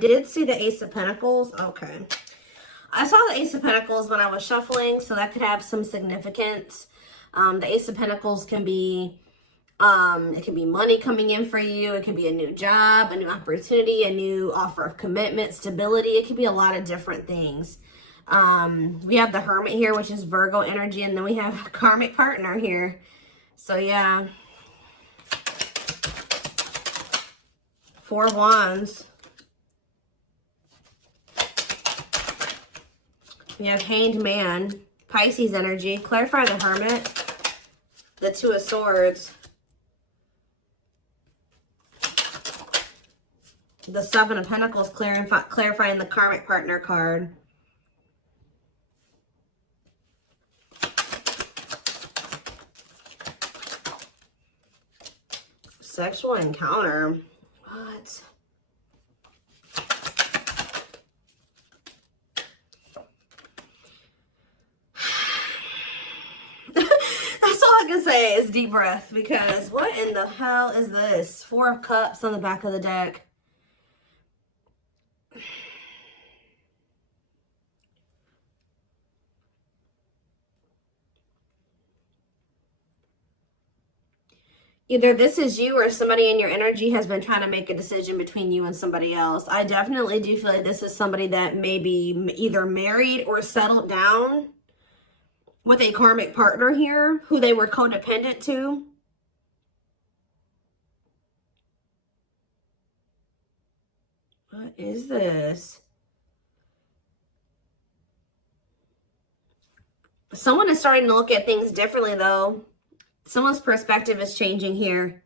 Did see the Ace of Pentacles. Okay. I saw the Ace of Pentacles when I was shuffling, so that could have some significance. The Ace of Pentacles can be, it can be money coming in for you. It can be a new job, a new opportunity, a new offer of commitment, stability. It could be a lot of different things. We have the Hermit here, which is Virgo energy, and then we have a karmic partner here. So yeah. 4 of Wands. We have Hanged Man, Pisces energy. Clarify the Hermit. The 2 of Swords. The 7 of Pentacles, clarifying the karmic partner card. Sexual encounter. What? That's all I can say is deep breath, because what in the hell is this? 4 of Cups on the back of the deck. Either this is you or somebody in your energy has been trying to make a decision between you and somebody else. I definitely do feel like this is somebody that may be either married or settled down with a karmic partner here who they were codependent to. What is this? Someone is starting to look at things differently, though. Someone's perspective is changing here.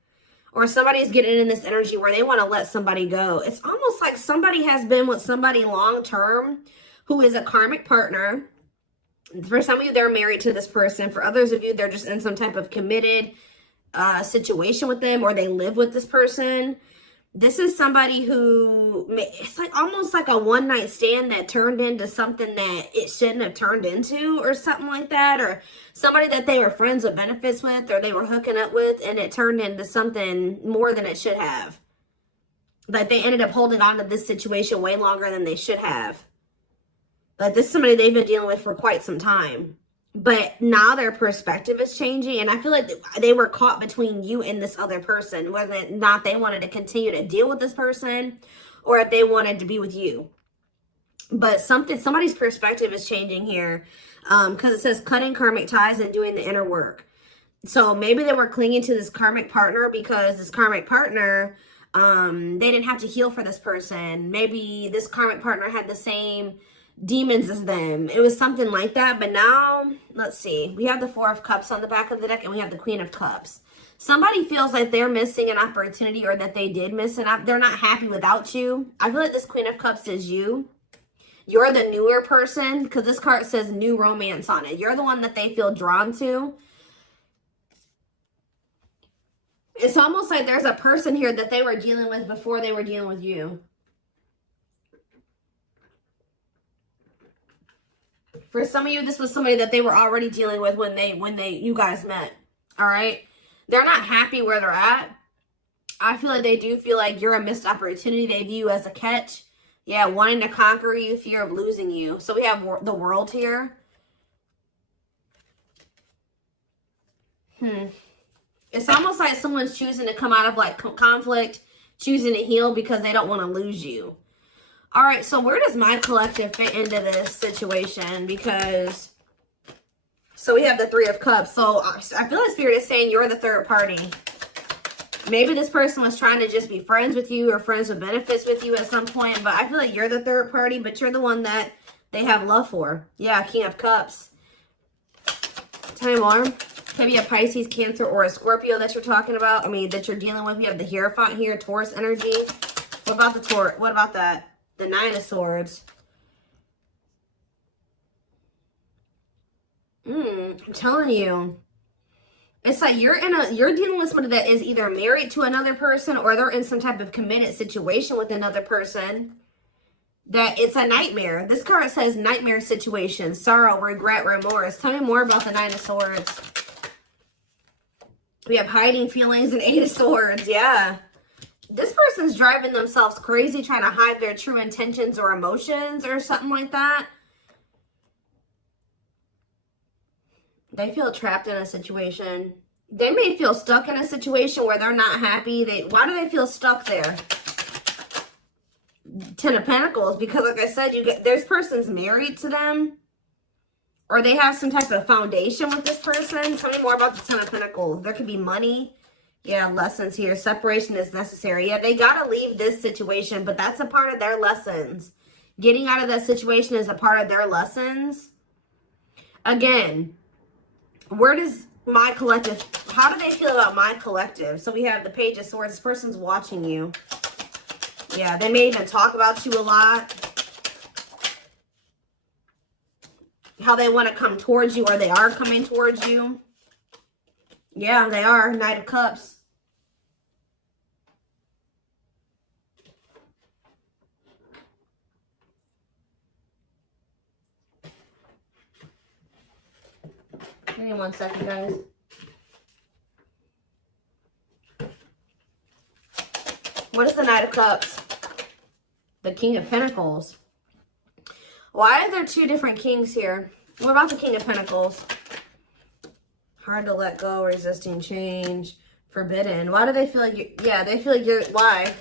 Or somebody's getting in this energy where they want to let somebody go. It's almost like somebody has been with somebody long-term who is a karmic partner. For some of you, they're married to this person. For others of you, they're just in some type of committed situation with them, or they live with this person. This is somebody who, it's like almost like a one-night stand that turned into something that it shouldn't have turned into, or something like that. Or somebody that they were friends with benefits with, or they were hooking up with, and it turned into something more than it should have. Like they ended up holding on to this situation way longer than they should have. Like this is somebody they've been dealing with for quite some time. But now their perspective is changing. And I feel like they were caught between you and this other person. Whether or not they wanted to continue to deal with this person, or if they wanted to be with you. But somebody's perspective is changing here. Because it says cutting karmic ties and doing the inner work. So maybe they were clinging to this karmic partner because this karmic partner, they didn't have to heal for this person. Maybe this karmic partner had the same demons as them. It was something like that. But now, let's see. We have the 4 of Cups on the back of the deck, and we have the Queen of Cups. Somebody feels like they're missing an opportunity, or that they did miss they're not happy without you. I feel like this Queen of Cups is you. You're the newer person, because this card says new romance on it. You're the one that they feel drawn to. It's almost like there's a person here that they were dealing with before they were dealing with you. For some of you, this was somebody that they were already dealing with when you guys met. All right? They're not happy where they're at. I feel like they do feel like you're a missed opportunity. They view you as a catch. Yeah, wanting to conquer you, fear of losing you. So we have the World here. It's almost like someone's choosing to come out of like conflict, choosing to heal because they don't want to lose you. All right, so where does my collective fit into this situation? Because, so we have the 3 of Cups. So I feel like Spirit is saying you're the third party. Maybe this person was trying to just be friends with you or friends with benefits with you at some point. But I feel like you're the third party, but you're the one that they have love for. Yeah, King of Cups. Tell me more. Maybe a Pisces, Cancer, or a Scorpio that you're talking about. I mean, that you're dealing with. We have the Hierophant here, Taurus energy. What about the Taurus? What about that? The 9 of Swords. I'm telling you. It's like you're dealing with somebody that is either married to another person, or they're in some type of committed situation with another person. That it's a nightmare. This card says nightmare situation, sorrow, regret, remorse. Tell me more about the 9 of Swords. We have hiding feelings and 8 of Swords. Yeah. This person's driving themselves crazy, trying to hide their true intentions or emotions or something like that. They feel trapped in a situation. They may feel stuck in a situation where they're not happy. Why do they feel stuck there? Ten of Pentacles, because like I said, this person's married to them, or they have some type of foundation with this person. Tell me more about the Ten of Pentacles. There could be money. Yeah, lessons here. Separation is necessary. Yeah, they got to leave this situation, but that's a part of their lessons. Getting out of that situation is a part of their lessons. Again, where does my collective, how do they feel about my collective? So we have the Page of Swords. This person's watching you. Yeah, they may even talk about you a lot. How they want to come towards you, or they are coming towards you. Yeah, they are. Knight of Cups. Give me 1 second, guys. What is the Knight of Cups? The King of Pentacles. Why are there two different kings here? What about the King of Pentacles? Hard to let go, resisting change, forbidden. Why do they feel like you? Yeah, they feel like you're, why?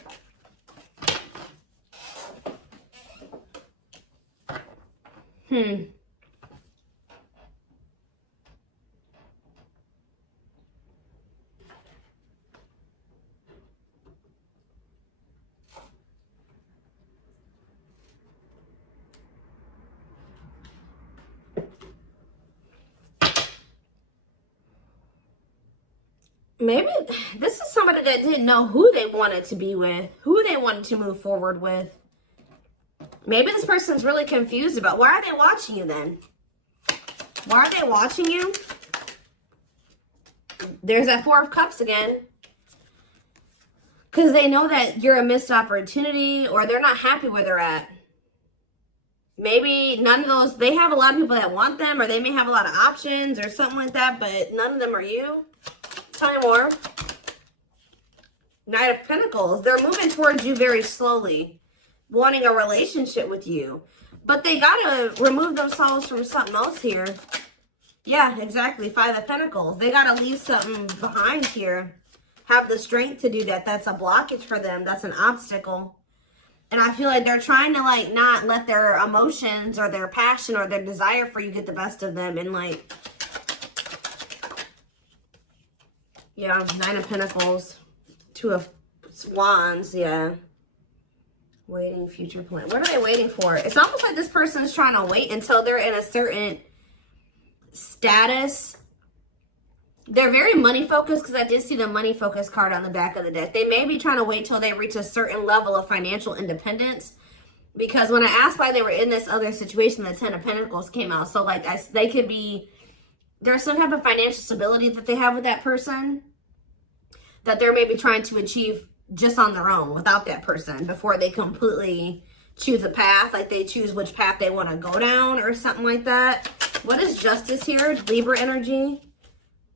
Maybe this is somebody that didn't know who they wanted to be with, who they wanted to move forward with. Maybe this person's really confused about, why are they watching you then? Why are they watching you? There's that Four of Cups again. Because they know that you're a missed opportunity, or they're not happy where they're at. Maybe none of those, they have a lot of people that want them, or they may have a lot of options or something like that, but none of them are you. Tell me more. Knight of Pentacles. They're moving towards you very slowly, wanting a relationship with you. But they got to remove themselves from something else here. Yeah, exactly. Five of Pentacles. They got to leave something behind here. Have the strength to do that. That's a blockage for them. That's an obstacle. And I feel like they're trying to, like, not let their emotions or their passion or their desire for you get the best of them. And, like, yeah, Nine of Pentacles. Two of Wands, yeah. Waiting, future plan. What are they waiting for? It's almost like this person is trying to wait until they're in a certain status. They're very money focused, because I did see the money focused card on the back of the deck. They may be trying to wait till they reach a certain level of financial independence. Because when I asked why they were in this other situation, the Ten of Pentacles came out. So, like, they could be, there's some type of financial stability that they have with that person that they're maybe trying to achieve just on their own without that person before they completely choose a path. Like, they choose which path they want to go down or something like that. What is Justice here? Libra energy.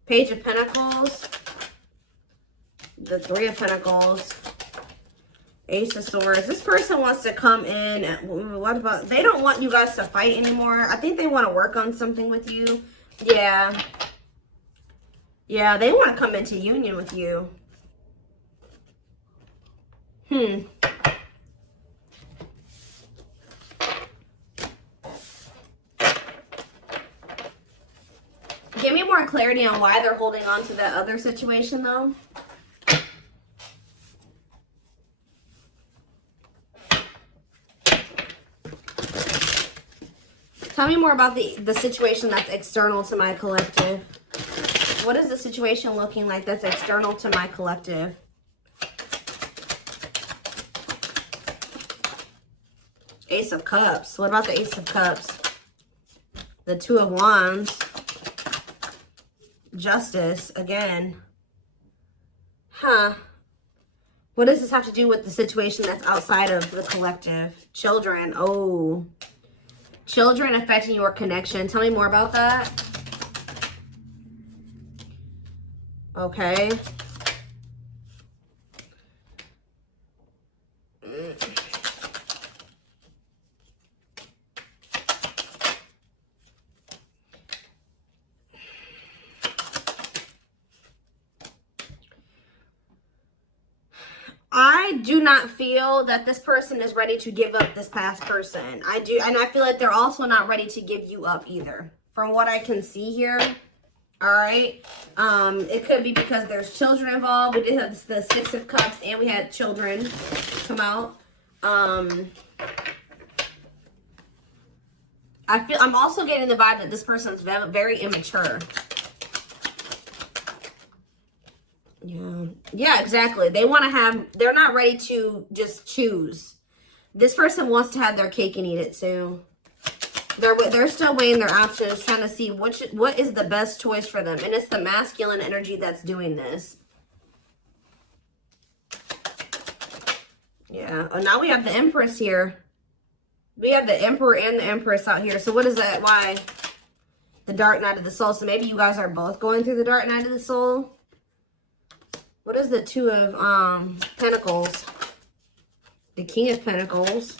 Page of Pentacles. The Three of Pentacles. Ace of Swords. This person wants to come in. What about, they don't want you guys to fight anymore. I think they want to work on something with you. Yeah. Yeah, they want to come into union with you. Give me more clarity on why they're holding on to that other situation, though. Tell me more about the situation that's external to my collective. What is the situation looking like that's external to my collective? Ace of Cups. What about the Ace of Cups? The Two of Wands. Justice again. Huh. What does this have to do with the situation that's outside of the collective? Children. Oh. Children affecting your connection. Tell me more about that. Okay. I do not feel that this person is ready to give up this past person. I do, and I feel like they're also not ready to give you up either, from what I can see here. All right. It could be because there's children involved. We did have the Six of Cups, and we had children come out. I'm also getting the vibe that this person's very immature. Yeah, exactly. They want to have, they're not ready to just choose. This person wants to have their cake and eat it too. They're still weighing their options, trying to see what is the best choice for them. And it's the masculine energy that's doing this. Yeah. Oh, now we have the Empress here. We have the Emperor and the Empress out here. So what is that? Why? The Dark Night of the Soul. So maybe you guys are both going through the Dark Night of the Soul. What is the Two of Pentacles? The King of Pentacles.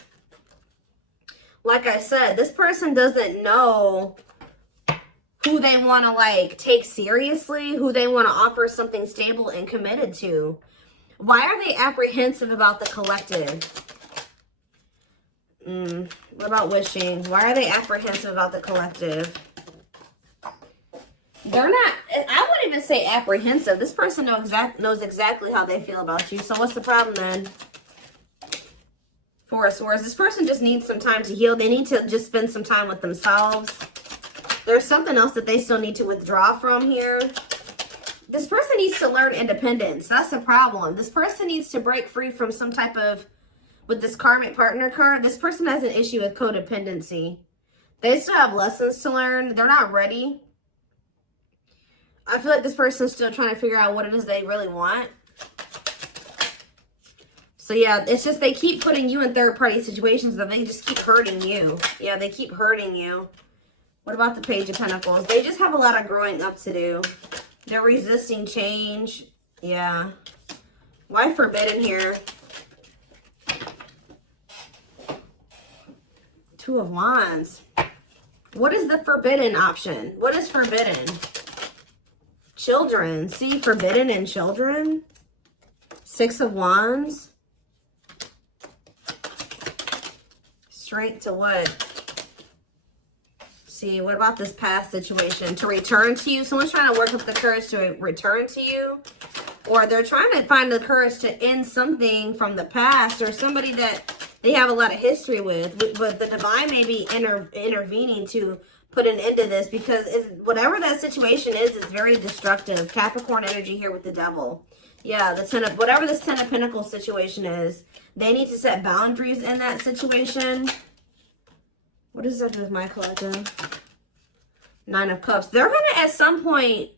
Like I said, this person doesn't know who they want to like take seriously, who they want to offer something stable and committed to. Why are they apprehensive about the collective? What about wishing? Why are they apprehensive about the collective? They're not, I wouldn't even say apprehensive. This person knows exactly how they feel about you. So what's the problem then? Four of Swords. This person just needs some time to heal. They need to just spend some time with themselves. There's something else that they still need to withdraw from here. This person needs to learn independence. That's the problem. This person needs to break free from some type of, with this karmic partner card, this person has an issue with codependency. They still have lessons to learn. They're not ready. I feel like this person's still trying to figure out what it is they really want. So yeah, it's just they keep putting you in third-party situations, but they just keep hurting you. Yeah, they keep hurting you. What about the Page of Pentacles? They just have a lot of growing up to do. They're resisting change. Yeah. Why Forbidden here? Two of Wands. What is the forbidden option? What is forbidden? Children. See, forbidden and children. Six of Wands. Straight to what? See, what about this past situation? To return to you. Someone's trying to work up the courage to return to you. Or they're trying to find the courage to end something from the past. Or somebody that they have a lot of history with. But the divine may be intervening to put an end to this. Because whatever that situation is very destructive. Capricorn energy here with the Devil. Yeah, whatever this Ten of Pentacles situation is. They need to set boundaries in that situation. What does that do with my collective? Nine of Cups. They're going to, at some point,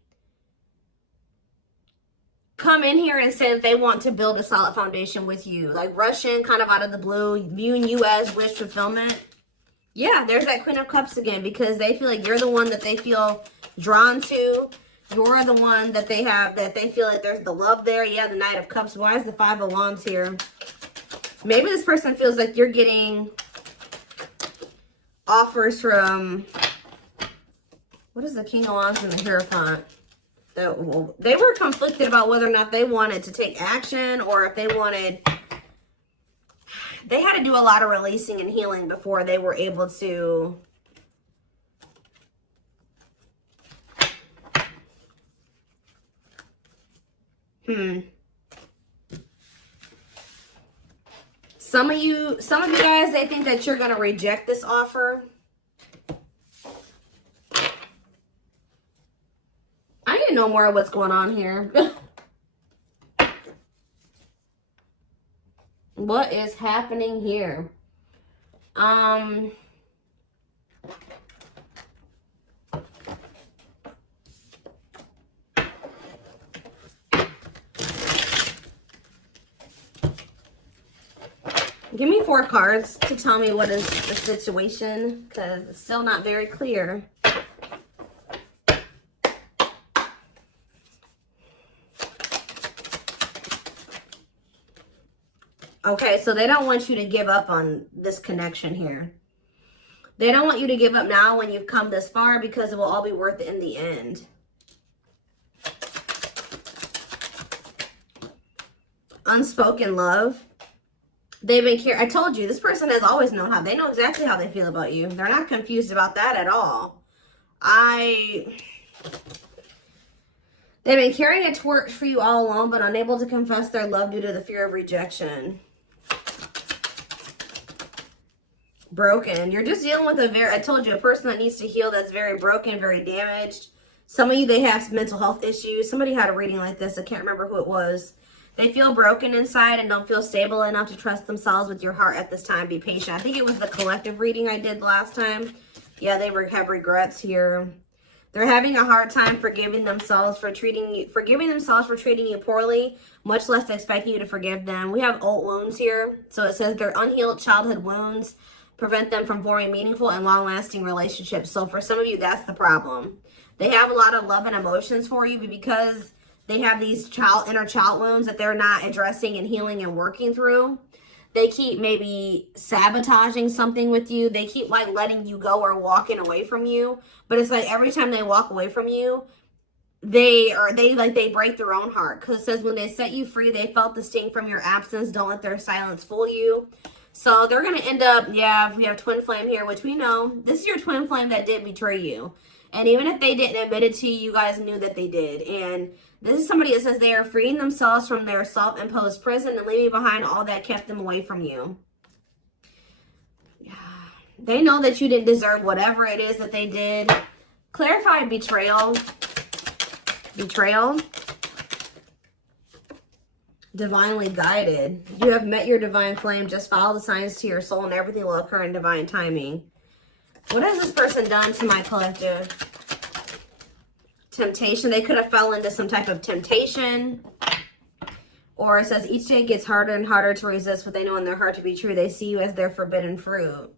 come in here and say that they want to build a solid foundation with you. Like rush in kind of out of the blue, viewing you as wish fulfillment. Yeah, there's that Queen of Cups again, because they feel like you're the one that they feel drawn to. You're the one that they have, that they feel like there's the love there. Yeah, the Knight of Cups. Why is the Five of Wands here? Maybe this person feels like you're getting offers from, what is the King of Wands and the Hierophant? They were conflicted about whether or not they wanted to take action, or if they wanted, they had to do a lot of releasing and healing before they were able to Some of you guys, they think that you're going to reject this offer. I need to know more of what's going on here. What is happening here? Give me 4 cards to tell me what is the situation, because it's still not very clear. Okay, so they don't want you to give up on this connection here. They don't want you to give up now when you've come this far, because it will all be worth it in the end. Unspoken love. They've been I told you, this person has always known how. They know exactly how they feel about you. They're not confused about that at all. They've been carrying a torch for you all along, but unable to confess their love due to the fear of rejection. Broken. You're just dealing with I told you, a person that needs to heal, that's very broken, very damaged. Some of you, they have some mental health issues. Somebody had a reading like this. I can't remember who it was. They feel broken inside and don't feel stable enough to trust themselves with your heart at this time. Be patient. I think it was the collective reading I did last time. Yeah, they have regrets here. They're having a hard time forgiving themselves for treating you poorly, much less expecting you to forgive them. We have old wounds here. So it says their unhealed childhood wounds prevent them from forming meaningful and long-lasting relationships. So for some of you, that's the problem. They have a lot of love and emotions for you, but because they have these inner child wounds that they're not addressing and healing and working through, they keep maybe sabotaging something with you. They keep like letting you go or walking away from you. But it's like every time they walk away from you, they break their own heart. Because it says when they set you free, they felt the sting from your absence. Don't let their silence fool you. So they're going to end up, yeah, we have twin flame here, which we know. This is your twin flame that did betray you. And even if they didn't admit it to you, you guys knew that they did. And this is somebody that says they are freeing themselves from their self-imposed prison and leaving behind all that kept them away from you. They know that you didn't deserve whatever it is that they did. Clarify betrayal. Betrayal. Divinely guided. You have met your divine flame. Just follow the signs to your soul and everything will occur in divine timing. What has this person done to my collective? Temptation. They could have fell into some type of temptation. Or it says each day gets harder and harder to resist what they know in their heart to be true. They see you as their forbidden fruit.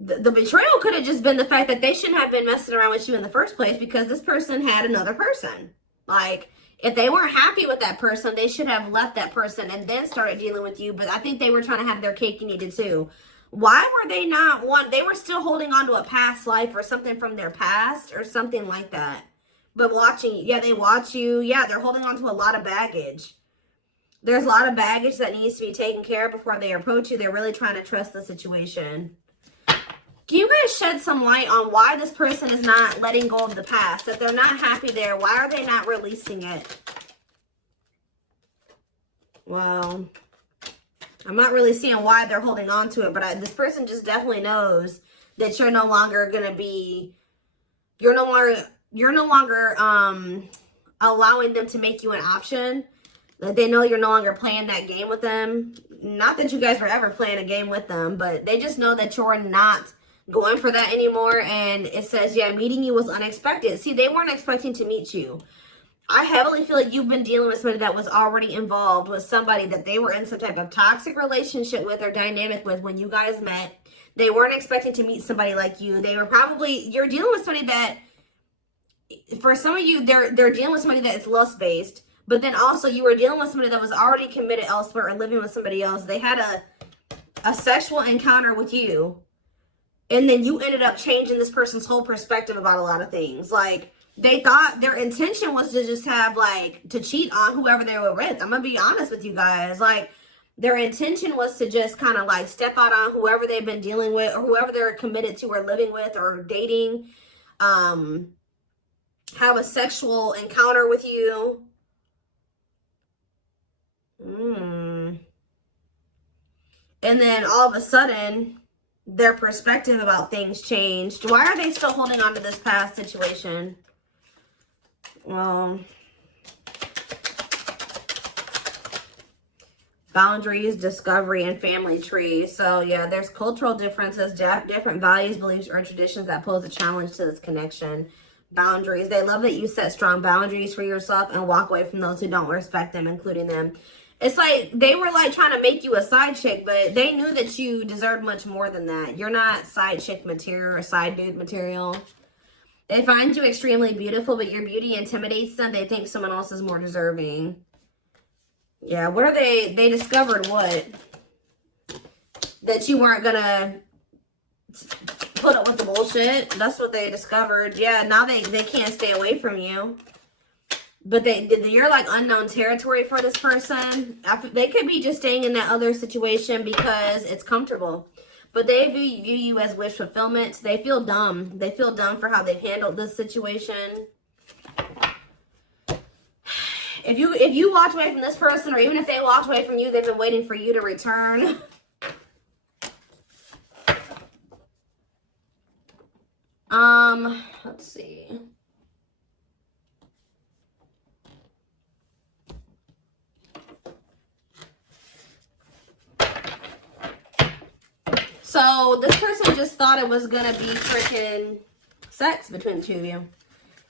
The betrayal could have just been the fact that they shouldn't have been messing around with you in the first place because this person had another person. Like, if they weren't happy with that person, they should have left that person and then started dealing with you. But I think they were trying to have their cake and eat it too. Why were they not they were still holding on to a past life or something from their past or something like that. But watching, yeah, they watch you. Yeah, they're holding on to a lot of baggage. There's a lot of baggage that needs to be taken care of before they approach you. They're really trying to trust the situation. Can you guys shed some light on why this person is not letting go of the past? That they're not happy there. Why are they not releasing it? Well, I'm not really seeing why they're holding on to it. But this person just definitely knows that you're no longer going to be... You're no longer allowing them to make you an option. That they know you're no longer playing that game with them. Not that you guys were ever playing a game with them. But they just know that you're not going for that anymore. And it says, yeah, meeting you was unexpected. See, they weren't expecting to meet you. I heavily feel like you've been dealing with somebody that was already involved with somebody that they were in some type of toxic relationship with or dynamic with when you guys met. They weren't expecting to meet somebody like you. They were probably, you're dealing with somebody that, for some of you, they're dealing with somebody that is lust-based. But then also you were dealing with somebody that was already committed elsewhere or living with somebody else. They had a sexual encounter with you. And then you ended up changing this person's whole perspective about a lot of things. Like, they thought their intention was to just have, like, to cheat on whoever they were with. I'm going to be honest with you guys. Like, their intention was to just kind of, like, step out on whoever they've been dealing with or whoever they're committed to or living with or dating. Have a sexual encounter with you. And then all of a sudden, their perspective about things changed. Why are they still holding on to this past situation? Well, boundaries, discovery, and family tree. So yeah, there's cultural differences, different values, beliefs, or traditions that pose a challenge to this connection. Boundaries. They love that you set strong boundaries for yourself and walk away from those who don't respect them, including them. It's like they were like trying to make you a side chick, but they knew that you deserved much more than that. You're not side chick material or side dude material. They find you extremely beautiful, but your beauty intimidates them. They think someone else is more deserving. Yeah, what are they discovered what? That you weren't gonna put up with the bullshit. That's what they discovered. Yeah, now they can't stay away from you. But you're like unknown territory for this person. They could be just staying in that other situation because it's comfortable. But they view you as wish fulfillment. They feel dumb. They feel dumb for how they've handled this situation. If you walked away from this person, or even if they walked away from you, they've been waiting for you to return. Let's see. So this person just thought it was gonna be freaking sex between the two of you.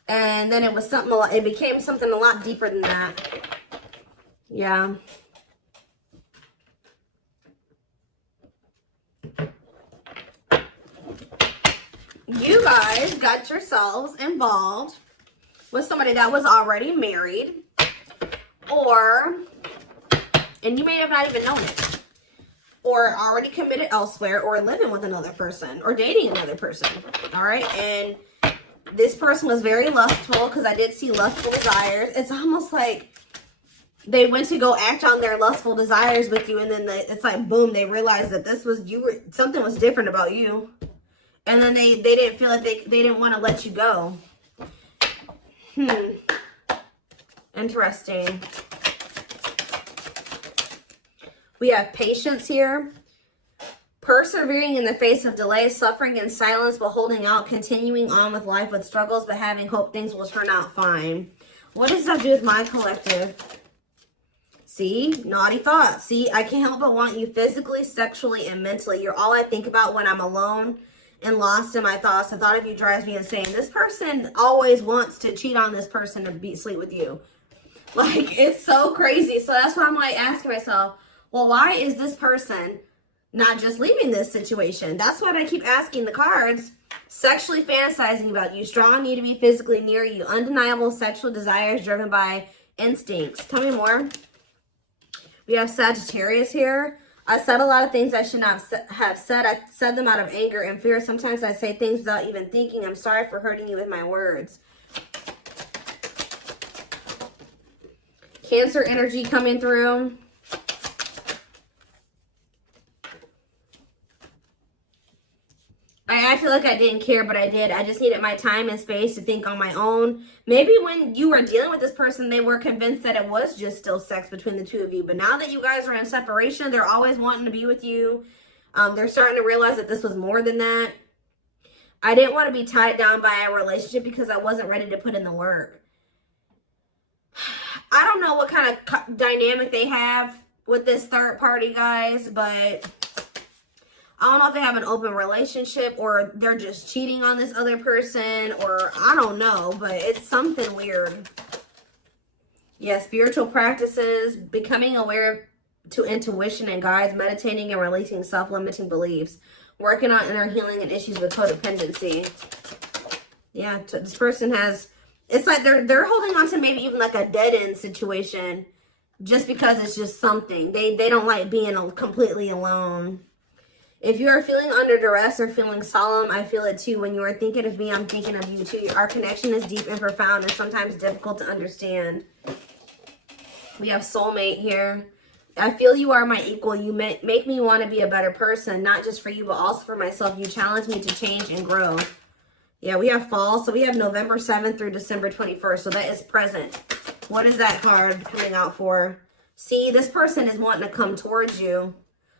And then it was something, it became something a lot deeper than that. Yeah. You guys got yourselves involved with somebody that was already married, and you may have not even known it, or already committed elsewhere, or living with another person, or dating another person. All right. And this person was very lustful, because I did see lustful desires. It's almost like they went to go act on their lustful desires with you, and then it's like, boom, they realized that something was different about you. And then they didn't feel like they didn't want to let you go. Interesting. We have patience here. Persevering in the face of delay, suffering in silence, but holding out, continuing on with life with struggles, but having hope things will turn out fine. What does that do with my collective? See, naughty thoughts. See, I can't help but want you physically, sexually, and mentally. You're all I think about when I'm alone and lost in my thoughts. The thought of you drives me insane. This person always wants to cheat on this person to sleep with you. Like, it's so crazy. So that's why I'm like asking myself, well, why is this person not just leaving this situation? That's what I keep asking the cards. Sexually fantasizing about you. Strong need to be physically near you. Undeniable sexual desires driven by instincts. Tell me more. We have Sagittarius here. I said a lot of things I should not have said. I said them out of anger and fear. Sometimes I say things without even thinking. I'm sorry for hurting you with my words. Cancer energy coming through. I acted like I didn't care, but I did. I just needed my time and space to think on my own. Maybe when you were dealing with this person, they were convinced that it was just still sex between the two of you. But now that you guys are in separation, they're always wanting to be with you. They're starting to realize that this was more than that. I didn't want to be tied down by a relationship because I wasn't ready to put in the work. I don't know what kind of dynamic they have with this third party, guys, but I don't know if they have an open relationship or they're just cheating on this other person, or I don't know, but it's something weird. Yeah, spiritual practices, becoming aware to intuition and guides, meditating and releasing self-limiting beliefs, working on inner healing and issues with codependency. Yeah, this person has, it's like they're holding on to maybe even like a dead-end situation just because it's just something. They don't like being completely alone. If you are feeling under duress or feeling solemn, I feel it too. When you are thinking of me, I'm thinking of you too. Our connection is deep and profound and sometimes difficult to understand. We have soulmate here. I feel you are my equal. You make me want to be a better person, not just for you, but also for myself. You challenge me to change and grow. Yeah, we have fall. So we have November 7th through December 21st. So that is present. What is that card coming out for? See, this person is wanting to come towards you.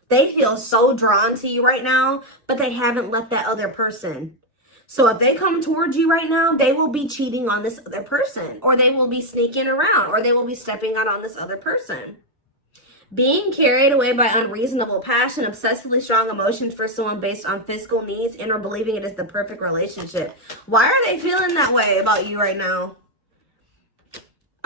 They feel so drawn to you right now, but they haven't left that other person. So if they come towards you right now, they will be cheating on this other person, or they will be sneaking around, or they will be stepping out on this other person. Being carried away by unreasonable passion, obsessively strong emotions for someone based on physical needs, and or believing it is the perfect relationship. Why are they feeling that way about you right now?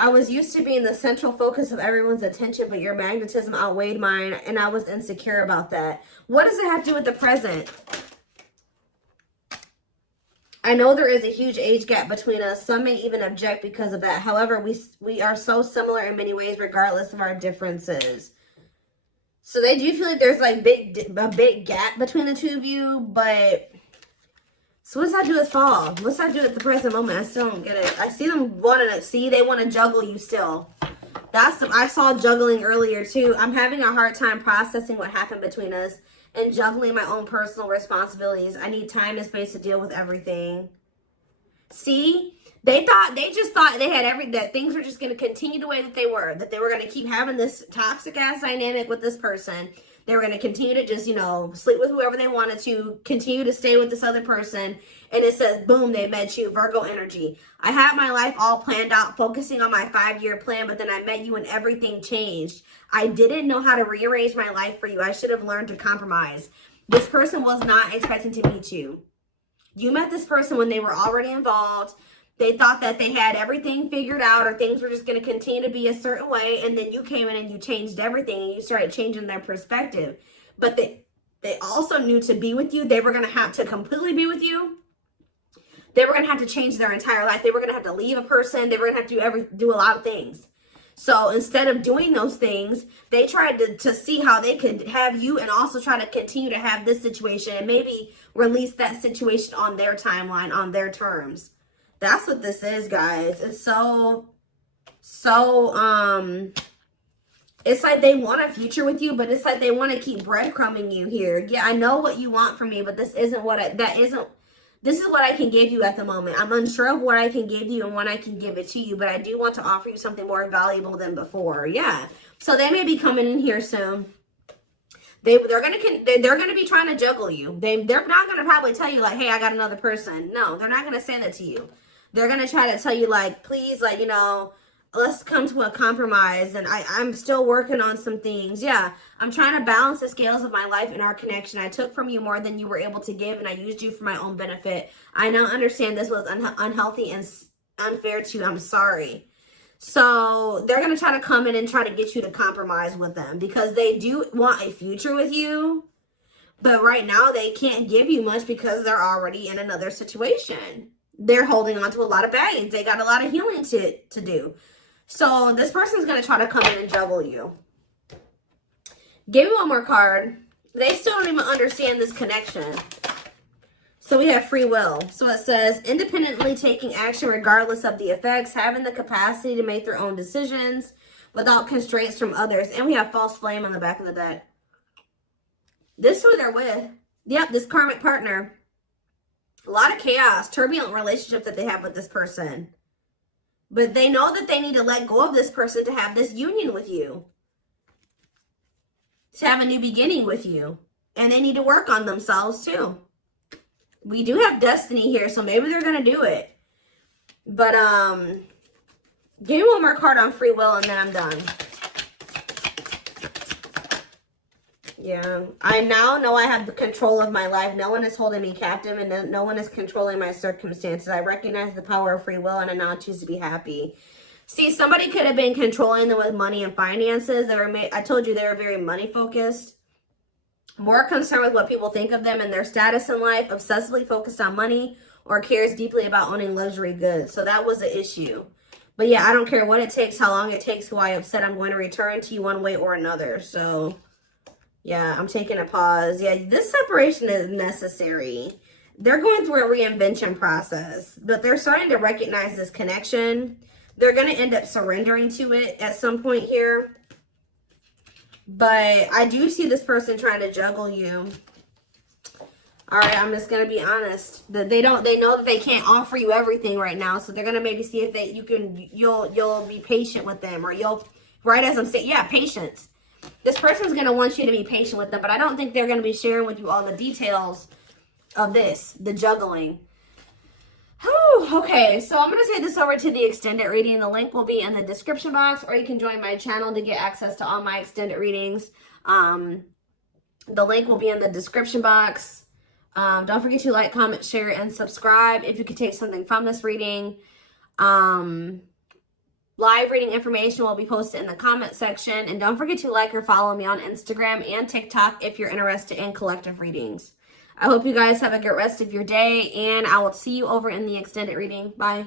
I was used to being the central focus of everyone's attention, but your magnetism outweighed mine, and I was insecure about that. What does it have to do with the present? I know there is a huge age gap between us. Some may even object because of that. However, we are so similar in many ways, regardless of our differences. So they do feel like there's like a big gap between the two of you, but So what does that do with fall? What's that do at the present moment? I still don't get it. I see them wanting to, see, they want to juggle you still. I saw juggling earlier too. I'm having a hard time processing what happened between us and juggling my own personal responsibilities. I need time and space to deal with everything. See? They just thought they had that things were just going to continue the way that they were going to keep having this toxic ass dynamic with this person. They were going to continue to just, you know, sleep with whoever they wanted to, continue to stay with this other person. And it says, boom, they met you, Virgo energy. I had my life all planned out, focusing on my 5-year plan, but then I met you and everything changed. I didn't know how to rearrange my life for you. I should have learned to compromise. This person was not expecting to meet you. You met this person when they were already involved. They thought that they had everything figured out, or things were just going to continue to be a certain way. And then you came in and you changed everything, and you started changing their perspective. But they also knew to be with you, they were going to have to completely be with you. They were going to have to change their entire life. They were going to have to leave a person. They were going to have to do a lot of things. So instead of doing those things, they tried to see how they could have you and also try to continue to have this situation and maybe release that situation on their timeline, on their terms. That's what this is, guys. It's it's like they want a future with you, but it's like they want to keep breadcrumbing you here. Yeah, I know what you want from me, but this isn't what this is what I can give you at the moment. I'm unsure of what I can give you and when I can give it to you, but I do want to offer you something more valuable than before. Yeah. So they may be coming in here soon. They're gonna be trying to juggle you. They're not gonna probably tell you like, hey, I got another person. No, they're not gonna say that to you. They're gonna try to tell you like, please, like, you know, let's come to a compromise. And I'm still working on some things. Yeah, I'm trying to balance the scales of my life and our connection. I took from you more than you were able to give, and I used you for my own benefit. I now understand this was unhealthy and unfair to you. I'm sorry. So they're going to try to come in and try to get you to compromise with them because they do want a future with you. But right now they can't give you much because they're already in another situation. They're holding on to a lot of baggage. They got a lot of healing to do. So this person's going to try to come in and juggle you. Give me one more card. They still don't even understand this connection. So we have free will. So it says, independently taking action regardless of the effects, having the capacity to make their own decisions without constraints from others. And we have false flame on the back of the deck. This is who they're with. Yep, this karmic partner. A lot of chaos, turbulent relationship that they have with this person. But they know that they need to let go of this person to have this union with you. To have a new beginning with you. And they need to work on themselves too. We do have destiny here, so maybe they're going to do it. But, give me one more card on free will and then I'm done. Yeah, I now know I have the control of my life. No one is holding me captive and no one is controlling my circumstances. I recognize the power of free will and I now choose to be happy. See, somebody could have been controlling them with money and finances. I told you they were very money focused. More concerned with what people think of them and their status in life. Obsessively focused on money or cares deeply about owning luxury goods. So that was the issue. But yeah, I don't care what it takes, how long it takes, who I upset. I'm going to return to you one way or another. So yeah, I'm taking a pause. Yeah, this separation is necessary. They're going through a reinvention process, but they're starting to recognize this connection. They're going to end up surrendering to it at some point here. But I do see this person trying to juggle you. All right, I'm just going to be honest. They know that they can't offer you everything right now, so they're going to maybe see if you'll be patient with them, or right as I'm saying, yeah, patience. This person's going to want you to be patient with them, but I don't think they're going to be sharing with you all the details of this, the juggling. Whew, okay, so I'm going to take this over to the extended reading. The link will be in the description box, or you can join my channel to get access to all my extended readings. The link will be in the description box. Don't forget to like, comment, share, and subscribe if you could take something from this reading. Live reading information will be posted in the comment section. And don't forget to like or follow me on Instagram and TikTok if you're interested in collective readings. I hope you guys have a good rest of your day, and I will see you over in the extended reading. Bye.